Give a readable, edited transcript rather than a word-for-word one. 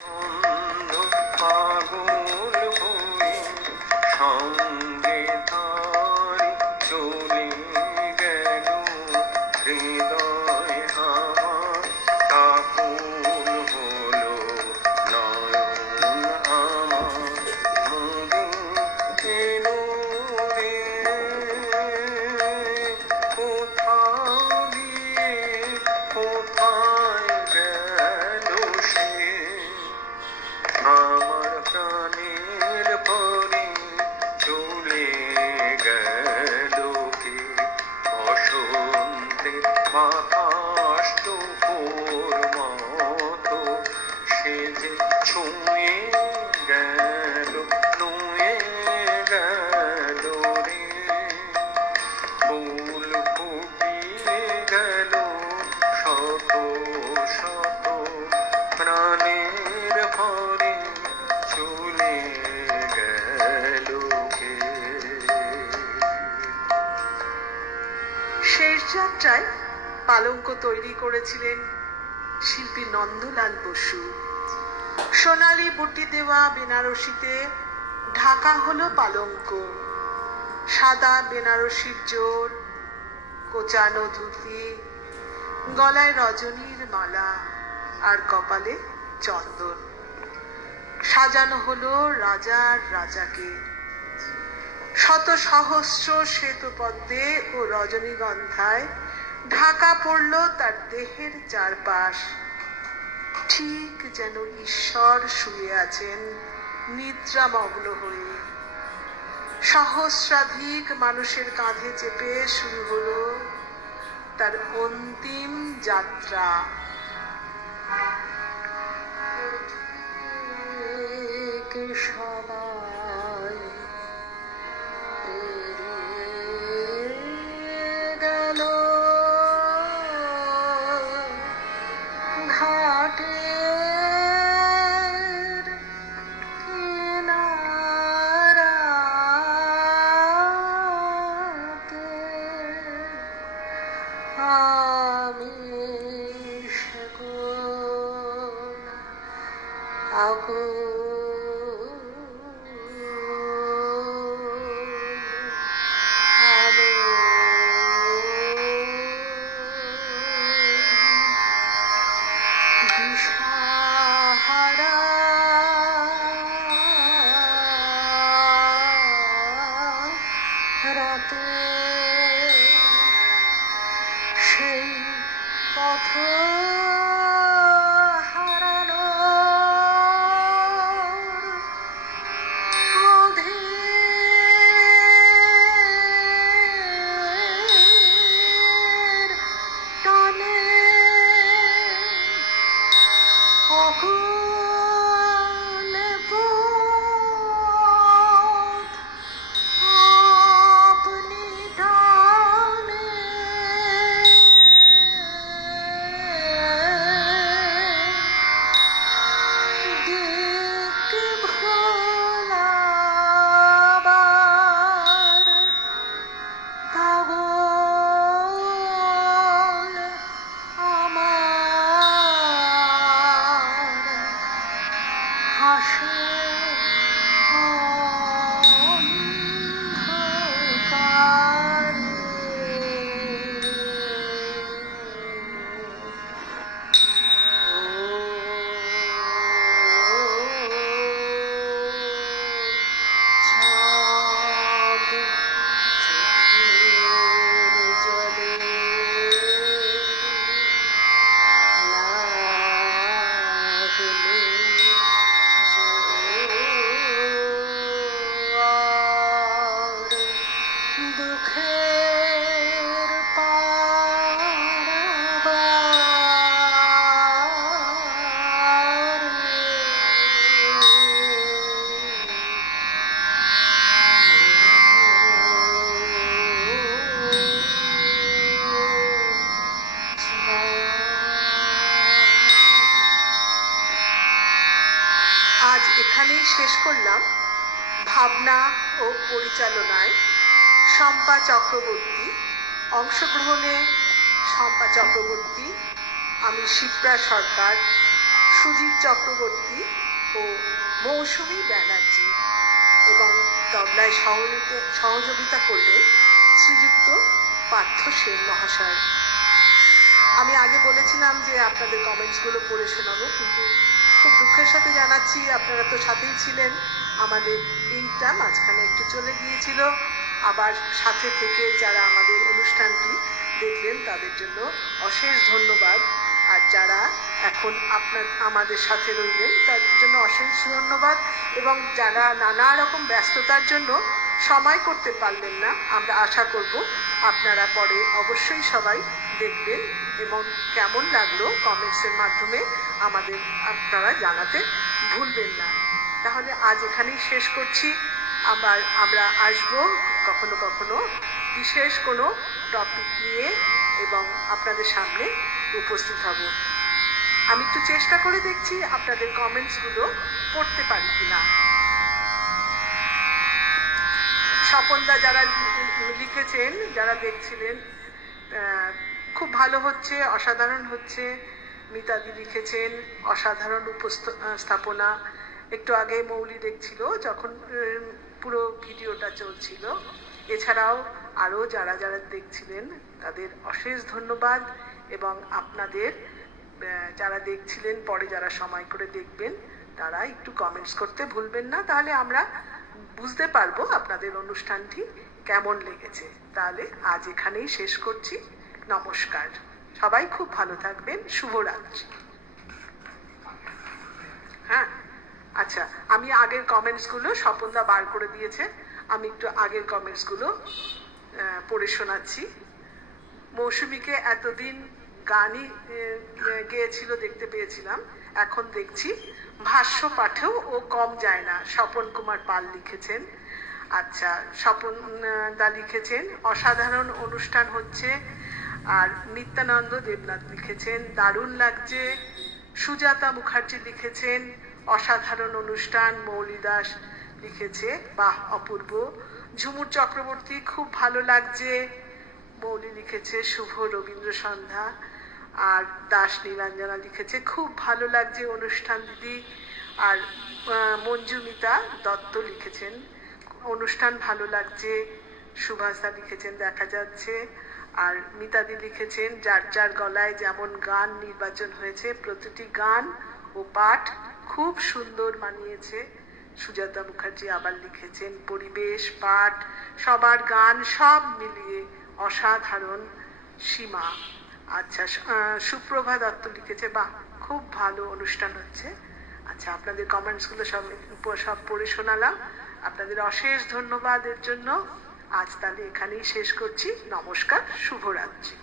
অন্ধ পাগল হয়ে সঙ্গে তারি চলে গেল হৃদয় আমার আকুল হলো নয়ন আমার মুদে এলো রে কোথাও গিয়ে কোথায় গেল সে আমার প্রাণের পরে চলে গেল কে বসন্তে বাতাস তোর মতো সে যে ছুঁয়ে গেল নুয়ে গেল রে ফুল ফুটিয়ে গেল শত শত প্রাণের ভরে চলে গেল কে। শেষ যাত্রায় পালঙ্ক তৈরি করেছিলেন শিল্পী নন্দলাল বসু। সোনালী বুটি দেওয়া বেনারসিতে ঢাকা হলো পালঙ্ক। সাদা বেনারসির জোর, কোচানো ধুতি, গলায় রজনীর মালা আর কপালে চন্দন। সাজানো হলো রাজার রাজাকে। শত সহস্র শ্বেতপদ্মে ও রজনীগন্ধায় ঢাকা পড়ল তার দেহের চারপাশ। ঠিক যেন ঈশ্বর শুয়ে আছেন নিদ্রামগ্ন হয়ে। সহস্রাধিক মানুষের কাঁধে চেপে শুরু হলো তার অন্তিম যাত্রা। সবাই গেল ঘাটের কিনারাতে আমি সকল আকুল দিশাহারা রাতে সেই পথ অকুলে পথ আপনি টানে দিক ভোলাবার পাগল আমার হাসে দুঃখের পারাবার আজ এখানেই শেষ করলাম। ভাবনা ও পরিচালনায় শম্পা চক্রবর্তী, অংশগ্রহণে শম্পা চক্রবর্তী, আমি শিপ্রা সরকার, সুজিত চক্রবর্তী ও মৌসুমী ব্যানার্জি, এবং তবলায় সহযোগিতা করলেন শ্রীযুক্ত পার্থ সেন মহাশয়। আমি আগে বলেছিলাম যে আপনাদের কমেন্টসগুলো পড়ে শোনাবো, কিন্তু খুব দুঃখের সাথে জানাচ্ছি, আপনারা তো সাথেই ছিলেন, আমাদের লিঙ্কটা মাঝখানে একটু চলে গিয়েছিল। আবার সাথে থেকে যারা আমাদের অনুষ্ঠানটি দেখলেন তাদের জন্য অশেষ ধন্যবাদ। আর যারা এখন আমাদের সাথে রইলেন তার জন্য অশেষ ধন্যবাদ। এবং যারা নানা রকম ব্যস্ততার জন্য সময় করতে পারলেন না, আমরা আশা করব আপনারা পরে অবশ্যই সবাই দেখবেন এবং কেমন লাগলো কমেন্টসের মাধ্যমে আমাদের আপনারা জানাতে ভুলবেন না। তাহলে আজ এখানেই শেষ করছি। আবার আমরা আসব কখনো কখনো বিশেষ কোনো টপিক নিয়ে এবং আপনাদের সামনে উপস্থিত হব। আমি একটু চেষ্টা করে দেখছি আপনাদের কমেন্টসগুলো পড়তে পারি কিনা। স্বপনদা যারা লিখেছেন, যারা দেখছিলেন, খুব ভালো হচ্ছে, অসাধারণ হচ্ছে। মিতাদি লিখেছেন অসাধারণ উপস্থাপনা। একটু আগে মৌলি দেখছিল যখন পুরো ভিডিওটা চলছিল। এছাড়াও আরও যারা যারা দেখছিলেন তাদের অশেষ ধন্যবাদ। এবং আপনাদের যারা দেখছিলেন, পরে যারা সময় করে দেখবেন, তারা একটু কমেন্টস করতে ভুলবেন না, তাহলে আমরা বুঝতে পারবো আপনাদের অনুষ্ঠানটি কেমন লেগেছে। তাহলে আজ এখানেই শেষ করছি। নমস্কার, সবাই খুব ভালো থাকবেন। শুভরাত্রি। হ্যাঁ, আচ্ছা, আমি আগের কমেন্টসগুলো স্বপনদা বার করে দিয়েছে, আমি একটু আগের কমেন্টসগুলো পড়ে শোনাচ্ছি। মৌসুমীকে এতদিন গানই গেয়েছিল দেখতে পেয়েছিলাম, এখন দেখছি ভাষ্য পাঠেও ও কম যায় না। স্বপন কুমার পাল লিখেছেন। আচ্ছা, স্বপন দা লিখেছেন অসাধারণ অনুষ্ঠান হচ্ছে। আর নিত্যানন্দ দেবনাথ লিখেছেন দারুণ লাগছে। সুজাতা মুখার্জি লিখেছেন অসাধারণ অনুষ্ঠান। মৌলি দাস লিখেছে বাহ অপূর্ব। ঝুমুর চক্রবর্তী খুব ভালো লাগছে। মৌলি লিখেছে শুভ রবীন্দ্র সন্ধ্যা। আর দাস নীলাঞ্জনা লিখেছে খুব ভালো লাগছে অনুষ্ঠান দিদি। আর মঞ্জুমিতা দত্ত লিখেছেন অনুষ্ঠান ভালো লাগছে। সুভাষদা লিখেছেন দেখা যাচ্ছে। আর মিতাদি লিখেছেন যার যার গলায় যেমন গান নির্বাচন হয়েছে, প্রতিটি গান ও পাঠ খুব সুন্দর মানিয়েছে। সুজাতা মুখার্জি আবার লিখেছেন পরিবেশ, পাঠ, সবার গান সব মিলিয়ে অসাধারণ সীমা। আচ্ছা, সুপ্রভা দত্ত লিখেছে বাহ খুব ভালো অনুষ্ঠান হচ্ছে। আচ্ছা, আপনাদের কমেন্টসগুলো সব পড়ে শোনালাম। আপনাদের অশেষ ধন্যবাদ এর জন্য। আজ তাহলে এখানেই শেষ করছি। নমস্কার, শুভরাত্রি।